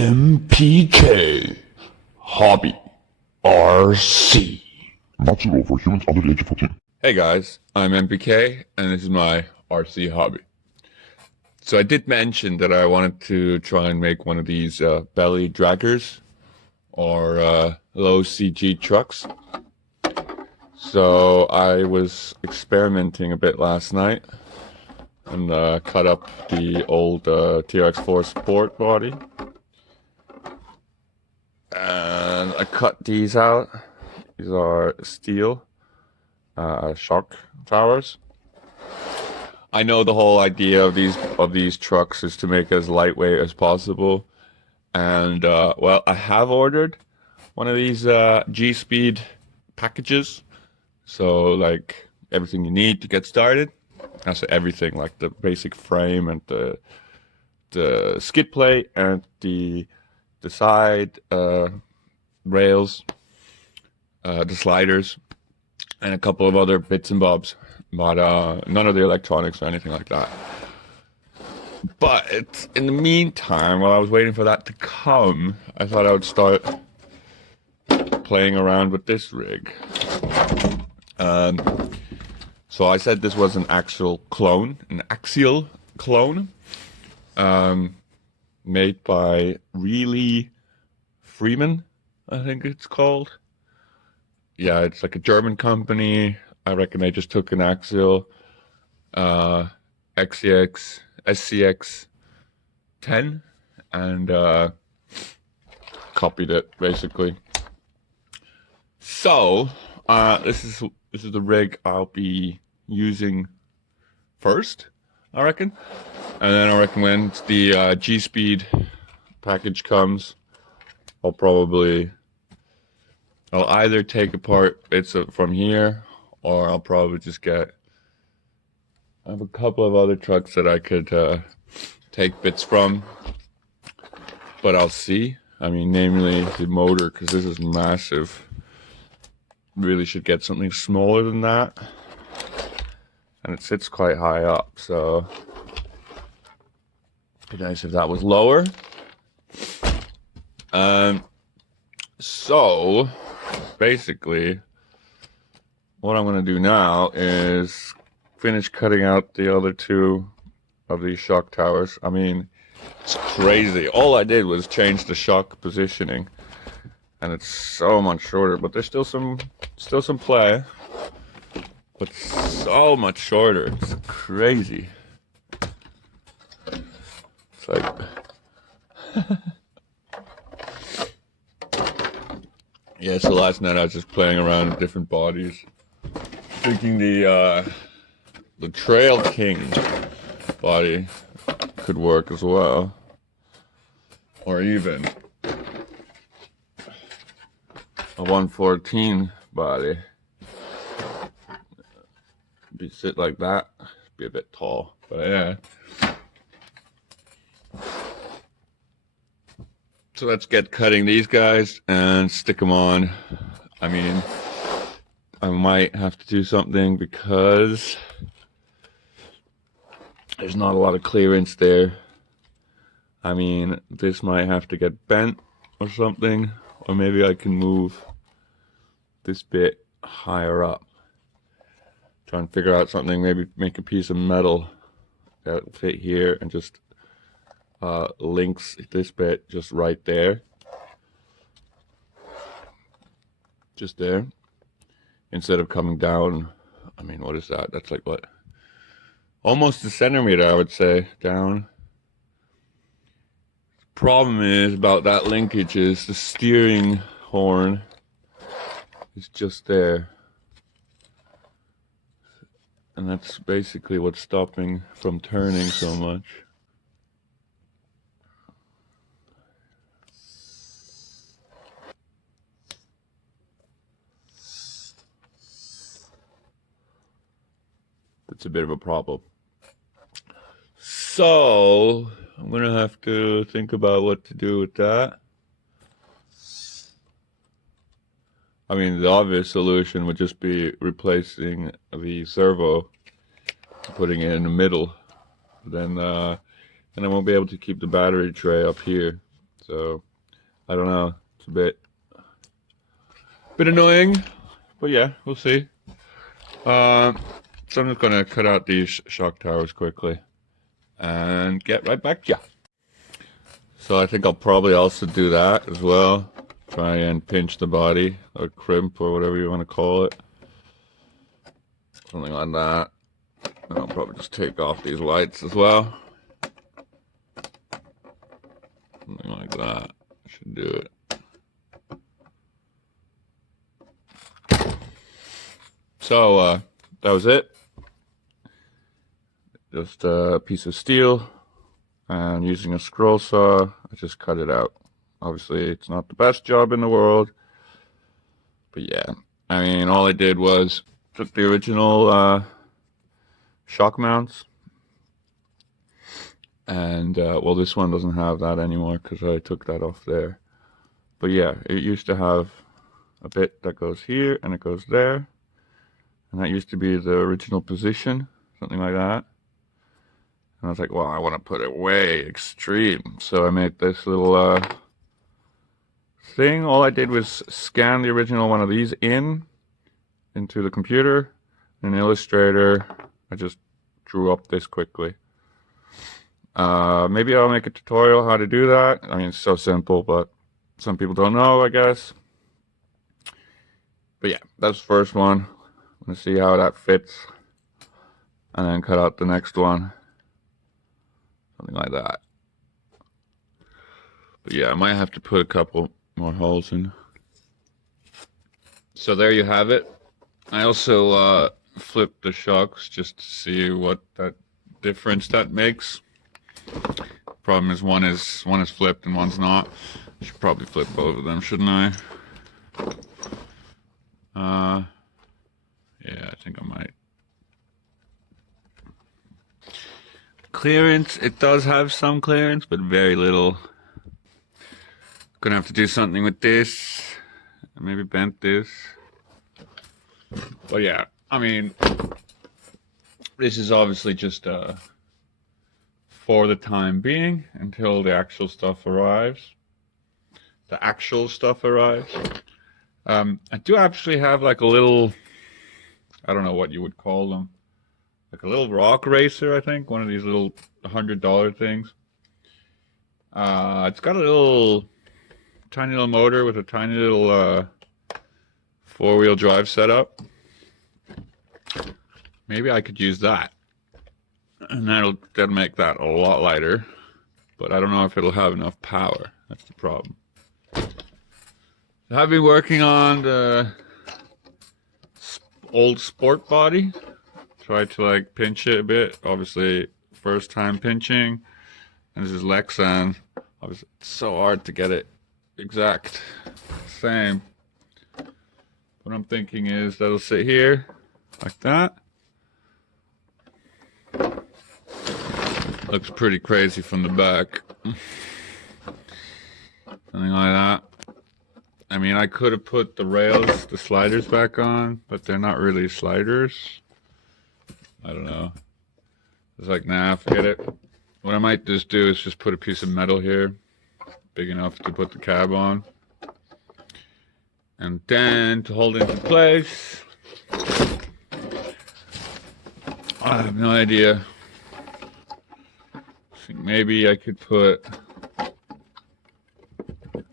MPK Hobby RC. Not suitable for humans under the age of 14. Hey guys, I'm MPK and this is my RC hobby. So I did mention that I wanted to try and make one of these belly draggers or low CG trucks. So I was experimenting a bit last night and cut up the old TRX4 Sport body. And I cut these out. These are steel shock towers. I know the whole idea of these trucks is to make it as lightweight as possible. And well, I have ordered one of these G-Speed packages. So like everything you need to get started. That's everything, like the basic frame and the skid plate and the side rails, the sliders, and a couple of other bits and bobs, but none of the electronics or anything like that. But in the meantime, while I was waiting for that to come, I thought I would start playing around with this rig. So I said this was an axial clone, made by Really Freeman, I think it's called. Yeah, it's like a German company. I reckon they just took an axial SCX 10 and copied it basically. So this is the rig I'll be using first, I reckon, and then I reckon when the G-Speed package comes, I'll either take apart bits from here, or I'll probably just I have a couple of other trucks that I could take bits from, but I'll see. I mean, namely the motor, because this is massive. Really should get something smaller than that, and it sits quite high up, so it'd be nice if that was lower. So basically what I'm going to do now is finish cutting out the other two of these shock towers. I mean, it's crazy. All I did was change the shock positioning, and it's so much shorter, but there's still some play, but so much shorter. It's crazy. It's like yeah, so last night I was just playing around with different bodies, thinking the Trail King body could work as well, or even a 114 body. Be sit like that, be a bit tall, but yeah. So let's get cutting these guys and stick them on. I mean, I might have to do something because there's not a lot of clearance there. I mean, this might have to get bent or something, or maybe I can move this bit higher up. Try and figure out something, maybe make a piece of metal that'll fit here and just links this bit just right there, just there, instead of coming down. I mean, what is that? That's like what, almost a centimeter, I would say, down. Problem is about that linkage is the steering horn is just there, and that's basically what's stopping from turning so much. It's a bit of a problem. So I'm gonna have to think about what to do with that. I mean, the obvious solution would just be replacing the servo, putting it in the middle. Then I won't be able to keep the battery tray up here. So I don't know. It's a bit annoying, but yeah, we'll see. So I'm just gonna cut out these shock towers quickly and get right back to you. So I think I'll probably also do that as well. Try and pinch the body or crimp or whatever you want to call it. Something like that. And I'll probably just take off these lights as well. Something like that. Should do it. So that was it. Just a piece of steel, and using a scroll saw, I just cut it out. Obviously, it's not the best job in the world, but yeah. I mean, all I did was took the original shock mounts, and well, this one doesn't have that anymore because I took that off there. But yeah, it used to have a bit that goes here and it goes there, and that used to be the original position, something like that. And I was like, well, I want to put it way extreme, so I made this little thing. All I did was scan the original one of these into the computer. In Illustrator, I just drew up this quickly. Maybe I'll make a tutorial how to do that. I mean, it's so simple, but some people don't know, I guess. But yeah, that's the first one. I'm gonna see how that fits, and then cut out the next one. Something like that. But yeah, I might have to put a couple more holes in. So there you have it. I also flipped the shocks just to see what that difference that makes. Problem is one is flipped and one's not. I should probably flip both of them, shouldn't I? Yeah, I think I might. Clearance, it does have some clearance, but very little. Gonna have to do something with this. Maybe bent this. But yeah, I mean, this is obviously just for the time being until the actual stuff arrives. I do actually have like a little, I don't know what you would call them, like a little rock racer, I think, one of these little $100 things. It's got a tiny little motor with a tiny little four-wheel drive setup. Maybe I could use that, and that'll make that a lot lighter, but I don't know if it'll have enough power. That's the problem. I've been working on the old sport body. Tried to like pinch it a bit. Obviously, first time pinching. And this is Lexan. Obviously, it's so hard to get it exact same. What I'm thinking is that'll sit here like that. Looks pretty crazy from the back. Something like that. I mean, I could have put the rails, the sliders back on, but they're not really sliders. I don't know. It's like, nah, forget it. What I might just do is just put a piece of metal here, big enough to put the cab on. And then to hold it into place, I have no idea. I think maybe I could put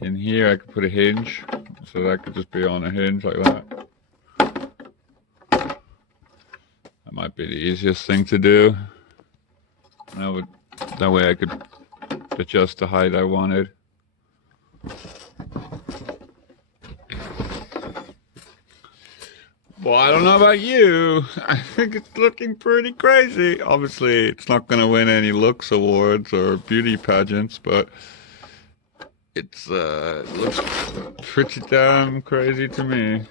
in here, I could put a hinge, so that could just be on a hinge like that. That might be the easiest thing to do. That way I could adjust the height I wanted. Well, I don't know about you. I think it's looking pretty crazy. Obviously, it's not going to win any looks awards or beauty pageants, but it looks pretty damn crazy to me.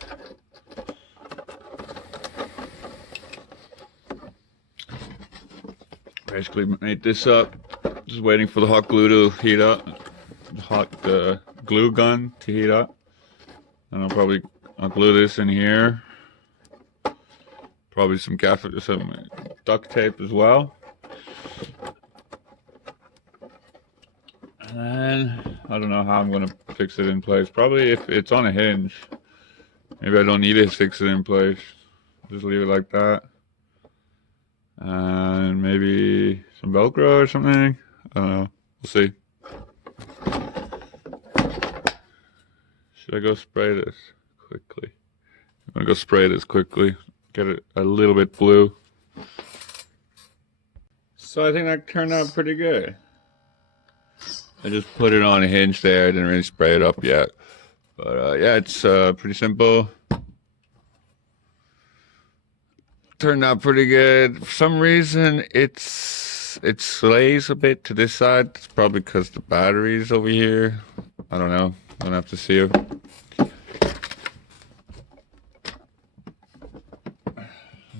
Basically made this up. Just waiting for the hot glue to heat up. The hot glue gun to heat up. And I'll glue this in here. Probably some duct tape as well. And I don't know how I'm gonna fix it in place. Probably if it's on a hinge. Maybe I don't need to fix it in place. Just leave it like that. And maybe some Velcro or something. I don't know. We'll see. Should I go spray this quickly? I'm gonna go spray this quickly. Get it a little bit blue. So I think that turned out pretty good. I just put it on a hinge there. I didn't really spray it up yet. But yeah, it's pretty simple. Turned out pretty good. For some reason, it slays a bit to this side. It's probably because the battery's over here. I don't know. I'm gonna have to see it.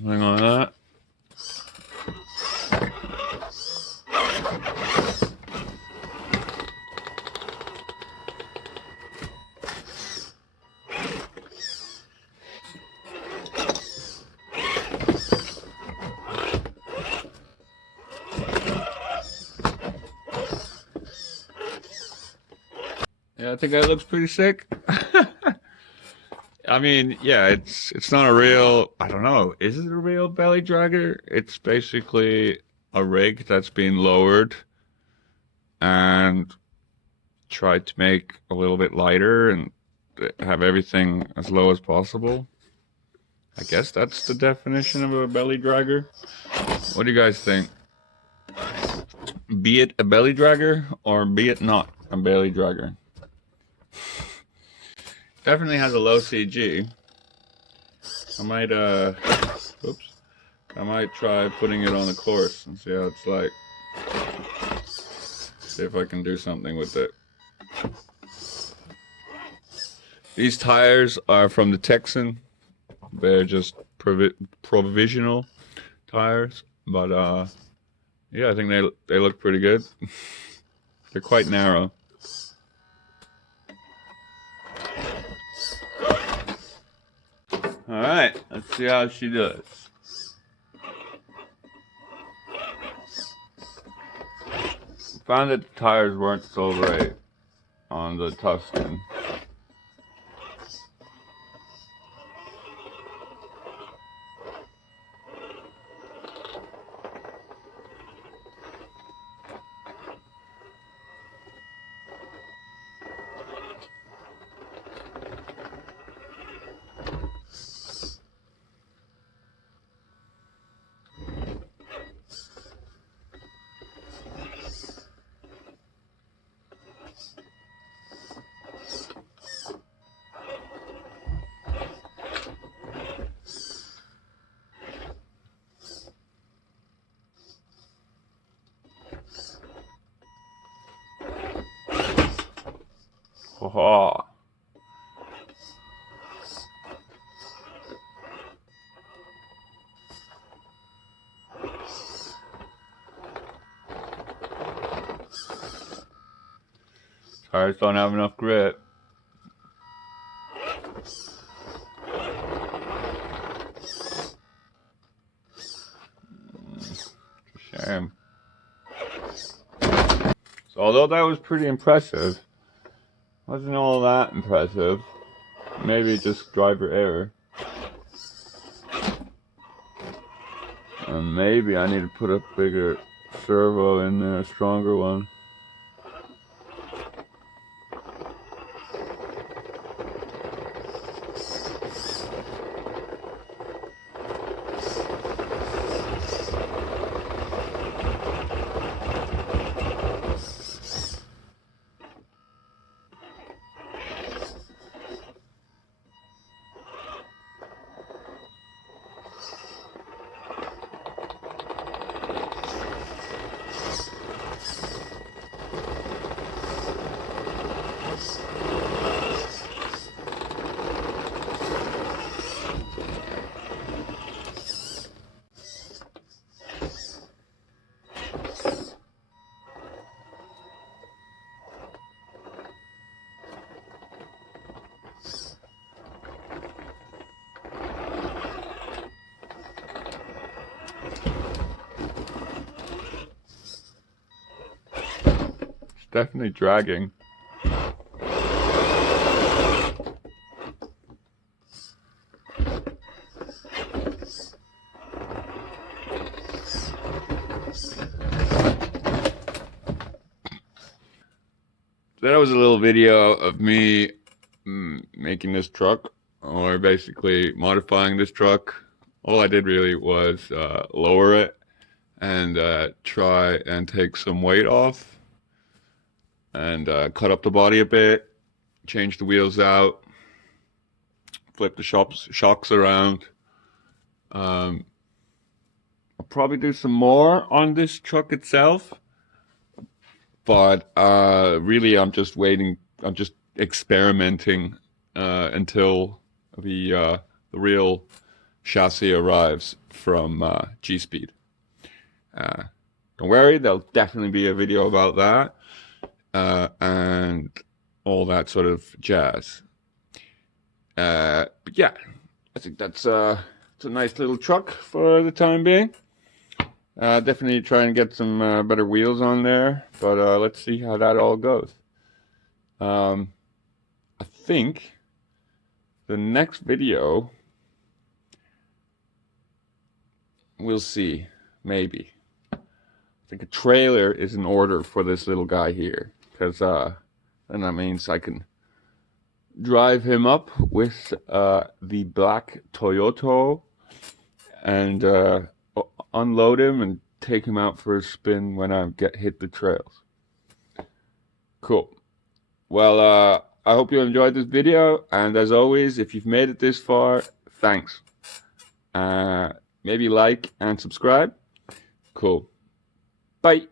Hang on that. Yeah, I think that looks pretty sick. I mean, yeah, it's not a real, I don't know, is it a real belly dragger? It's basically a rig that's been lowered and tried to make a little bit lighter and have everything as low as possible. I guess that's the definition of a belly dragger. What do you guys think? Be it a belly dragger or be it not a belly dragger? Definitely has a low CG. I might I might try putting it on the course and see how it's like. See if I can do something with it. These tires are from the Texan. They're just provisional tires, but yeah, I think they look pretty good. They're quite narrow. All right, let's see how she does. Found that the tires weren't so great on the Tuscan. Oh. Tires don't have enough grip. Shame. So although that was pretty impressive, wasn't all that impressive. Maybe just driver error. And maybe I need to put a bigger servo in there, a stronger one. definitely dragging. That was a little video of me making this truck, or basically modifying this truck. All I did really was lower it and try and take some weight off and cut up the body a bit, change the wheels out, flip the shocks around. I'll probably do some more on this truck itself, but really I'm just waiting. I'm just experimenting until the real chassis arrives from G-Speed. Don't worry, there'll definitely be a video about that and all that sort of jazz. But yeah, I think it's a nice little truck for the time being. Definitely try and get some better wheels on there, but let's see how that all goes. I think the next video, we'll see, maybe. I think a trailer is in order for this little guy here, because then that means I can drive him up with the black Toyota and unload him and take him out for a spin when I hit the trails. Cool. Well, I hope you enjoyed this video, and as always, if you've made it this far, thanks. Maybe like and subscribe. Cool. Bye.